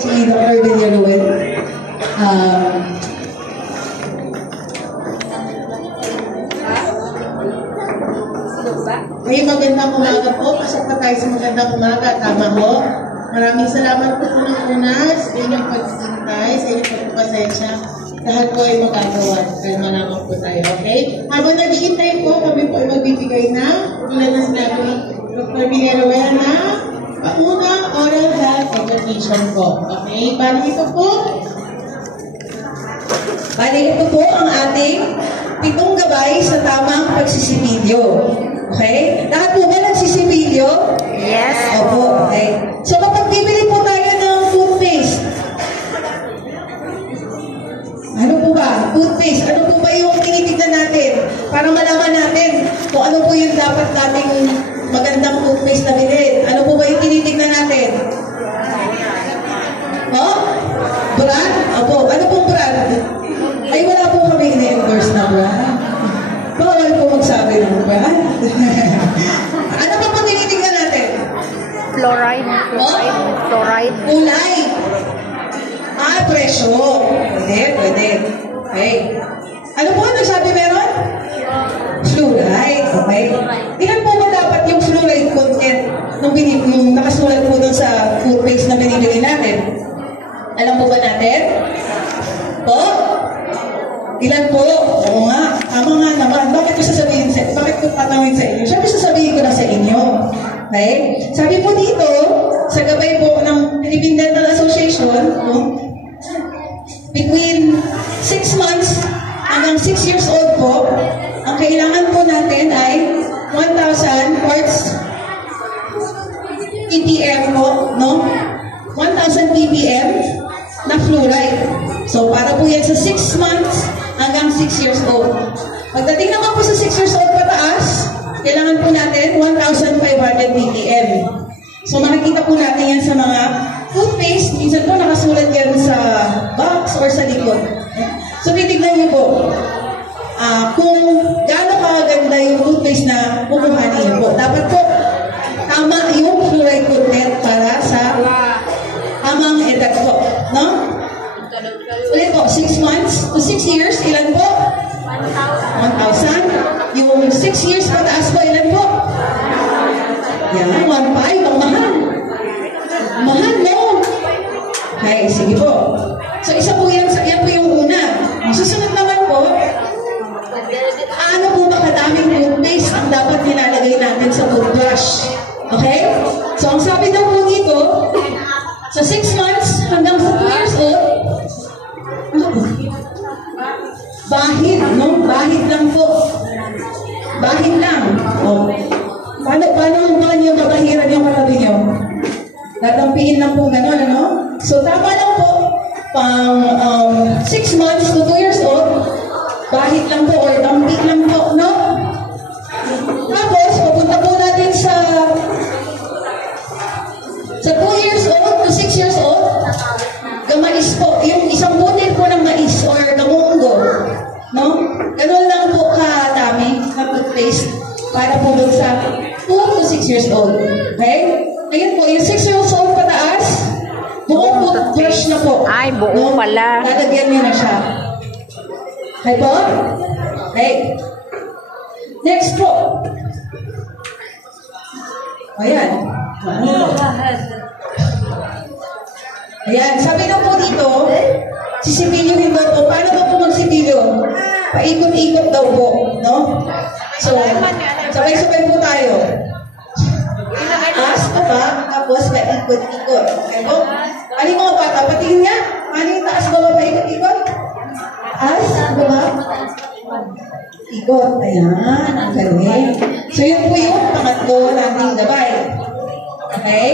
si Dr. Villaruel. Ay, magandang umaga po. Pasok pa tayo sa magandang umaga. Tama ho. Maraming salamat po una sa inyong pagsintay, sa inyong pagpapasensya. Lahat po ay magagawa. Kaya malaman po tayo, okay? Habang naghihintay po, kami po ay magbibigay na, tulad na sinabi ni Dr. Villaruel na paunang oral health education po. Okay? Bali ito po ang ating 7 gabay sa tamang pagsisipilyo. Okay? Lahat po ba nagsisipilyo? Yes. Opo. Okay. So kapag bibili po tayo ng toothpaste, ano po ba? Toothpaste, ano po ba yung tinitignan natin? Para malaman natin kung ano po yung dapat nating magandang toothpaste na bilhin. Ano po ba yung tinitignan natin? Oh? Brand? Opo. Ano pong brand? Ay, wala po kami ini-endorse na brand. Bawal po magsabi ng brand. Ano pa po tinitignan natin? Fluoride. Fluoride. Kulay. Presyo. Pwede. Okay. Ano po nagsabi meron? Fluoride. Okay. Ilan po ba dapat yung fluoride content nung nakasulat po dun sa toothpaste na binibili natin? Alam po ba natin? Po? Ilan po? Oo nga. Tama nga naman. Bakit ko tatawin sa inyo? Siyempre sasabihin ko na sa inyo. Okay? Sabi po dito, sa gabay po ng Philippine Dental Association, between 6 months hanggang 6 years old po, ang kailangan po natin ay 1,000 parts ppm po, no? 1,000 ppm na fluoride. So, para po yan sa 6 months hanggang 6 years old. Pagdating naman po sa 6 years old pataas, kailangan po natin 1,500 ppm. So, makikita po natin yan sa mga toothpaste. Minsan po nakasulat yan sa box or sa likod. So, titignan niyo po kung gaano kaganda yung toothpaste na kukuhanin niyo po. Dapat po tama yung fluoride content para sa tamang edad po. No? Ulit po, 6 months to 6 years, ilan po? 1,000. Yung 6 years pataas po, ilan po? Yan, 1,500. Ang mahal. Mahal, no? Okay, sige po. So, isa po yan po yung una. Susunod naman po, ano po ba kadaming toothpaste ang dapat nilalagay natin sa toothbrush? Okay? So, ang sabi daw po dito, sa 6 months hanggang sa 2 years old, bahid, no? Bahid lang po. Bahid lang. O, paano ba niyo mabahiran yung katabi niyo? Tatampiin lang po gano'n, ano? So, tama lang po. Pang 6 months to 2 years old, bahid lang po or tampi lang po, no? Tapos, pupunta po natin sa 2 years old to 6 years old, gamais po, yung isang butil po ng mais or gamunggo, no? Ganun lang po kadami na toothpaste para po dun sa 2 to 6 years old. Okay? Ngayon po, yung 6 years old pataas, buong toothbrush na po. Ay, buong pala. Lalagyan nyo na siya. Okay po? Okay. Next po. Ayan. Ayan. Sabi na po dito, sisipilyohin daw po. Paano ba po magsipilyo? Paikot-ikot daw po. No? So, sabay-sabay po tayo. Taas pa ba? Tapos paikot-ikot. Okay po? Ano yung mga bata? Patingin nga. Ano yung taas ba ba paikot-ikot? Taas? Baba? Ikot. Ayan. Ang galing. So, yun po yung pangatlo nating gabay. Okay?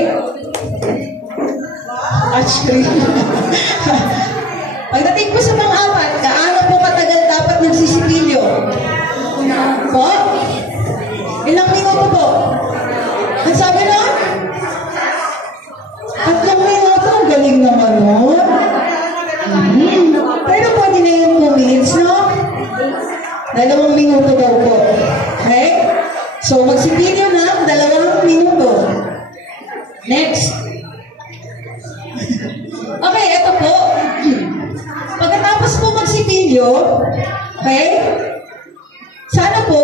Actually, pagdating po sa pang-apat, gaano po katagal dapat nagsisipilyo? Po? Ilang minuto po? Ang sabi na? 3 minuto? Ang galing naman nun. Pero pwede na yung 2 minutes, no? 2 minuto daw po. Okay? So, magsipilyo na 2 minuto. Next. pilyo. Okay? Sana po,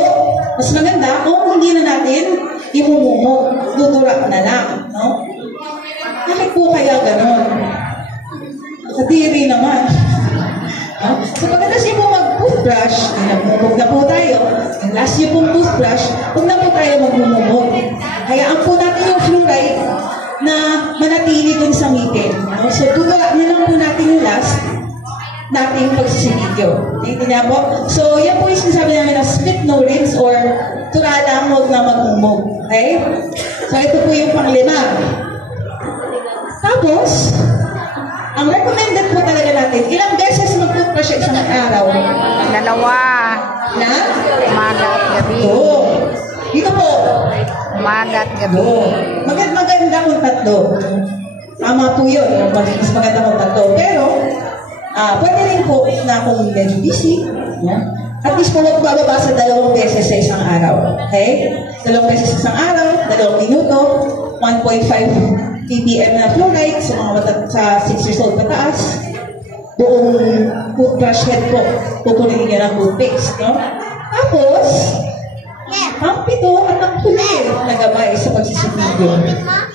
mas maganda kung hindi na natin imumumo. Dudura na lang. No? Bakit po kaya ganon? Kadiri naman. No? So pagkatapos niyo po mag-toothbrush, nagmumog na po tayo. Ang last niyo pong toothbrush, huwag na po tayo magmumumog. Hayaan po natin yung fluoride na manatili dun sa ngipin. No? So dudura na lang po natin yung last nating pagsisilidyo. Tingnan po. So, yan po yung sinasabi namin na split no rinse or tura lang, huwag na magmumog. Okay? So, ito po yung panglima. Tapos, ang recommended po talaga natin, ilang beses mag-toothbrush sa isang araw? 2. Na? Umaga at gabi. Oo. Dito po. Umaga at gabi. Maganda kung 3. Tama po yun. Mas maganda kung 3. Pero, pwede rin po na kung medyo busy, at least po magbababa sa 2 beses sa isang araw. Okay? 2 beses sa isang araw, 2 minuto, 1.5 ppm na fluoride sa mga sa 6 years old pataas. Buong toothbrush head po, pupunin niya ng toothpaste. No? Tapos, ang 7 at ang huli na gabay sa pagsisilidyo.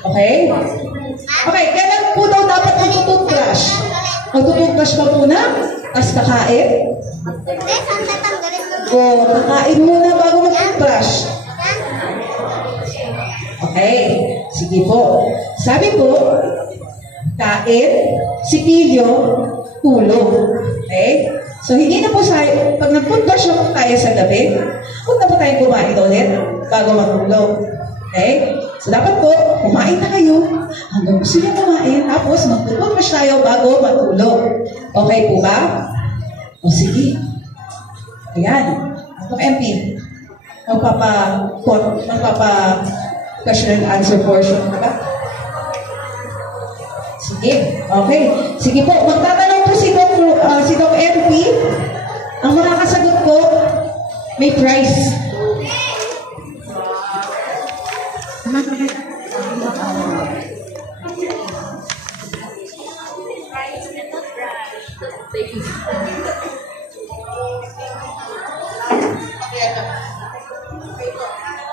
Okay? Okay, kailan po daw dapat mag-toothbrush? Mag-toothbrush pa muna, as kakain. O, kakain muna bago mag-toothbrush. Okay, sige po. Sabi po, kain, sipilyo, tulog. Okay? So, hindi na po sa, pag nag-toothbrush na po tayo sa gabi, huwag na po tayong kumain ulit bago matulog. Okay? So, dapat po, kumain na kayo hanggang gusto niyo kumain, tapos mag-toothbrush tayo bago matulog. Okay po ba? O, sige. Ayan. Itong MP, question and answer portion ba? Sige. Okay. Sige po, magtatanong po si Doc MP. Ang makakasagot po, may prize.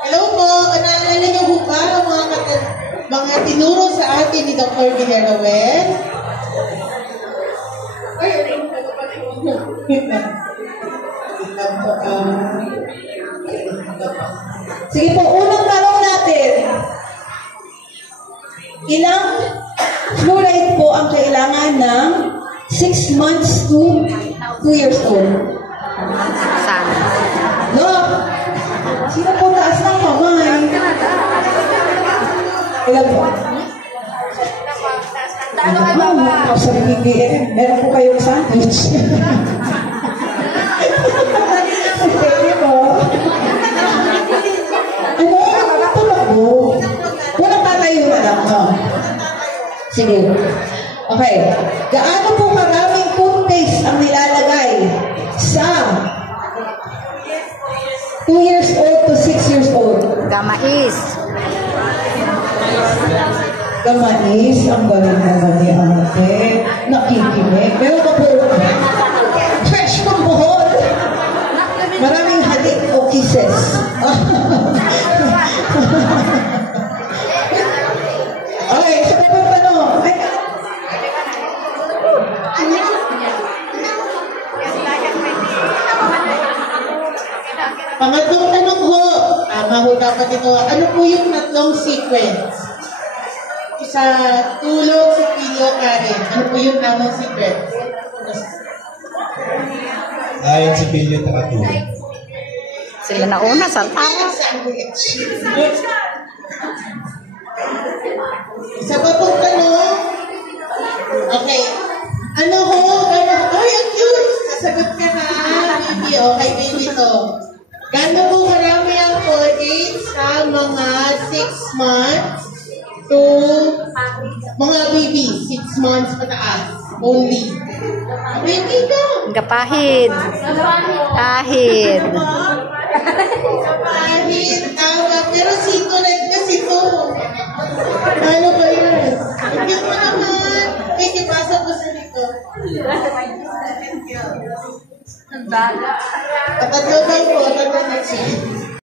Hello po, naalala niyo po ba ang mga tinuro sa atin ni Dr. Villaruel? Sige po, unang tanong natin. Ilang fluoride po ang kailangan ng 6 months to 2 years old? Saan? Look! Sino po taas ng kamay? Ilan po? Sa BBM, meron po kayong sandwich. Pwede po. Tulog po. Walang tatayo na lang. Sige. Okay. Gaano po maraming toothpaste ang nilalagay sa 2 years old to 6 years old? Gamais. Gamais, ang galing naman ni ate. Nakikinig. Meron pa po fresh pang buhol. Maraming halik o kisses. Okay, so pagpang tanong. Pangatlong tanong ho, tama ho dapat ito. Ano po yung 3 sequence? Sa tulog, sa pilyo, kain. Ano po yung tamang sequence? Ayon sa pilyo at tulog. Sila na una sa tao. Sa pagpang tanong, okay. Ano ho? Ay, ang cute! Sasagot ka na, baby. Okay, baby to. Gano'n po karami ang Colgate sa mga 6 months to mga baby, 6 months pataas. Only. Baby ka! Gapahid. Kahid. Kapahit, tama. Pero sito rin kasi to. Ano ba yun? Hindi mo naman. May kipasa po sa dito. Tatlo daw po, tatlo na siya.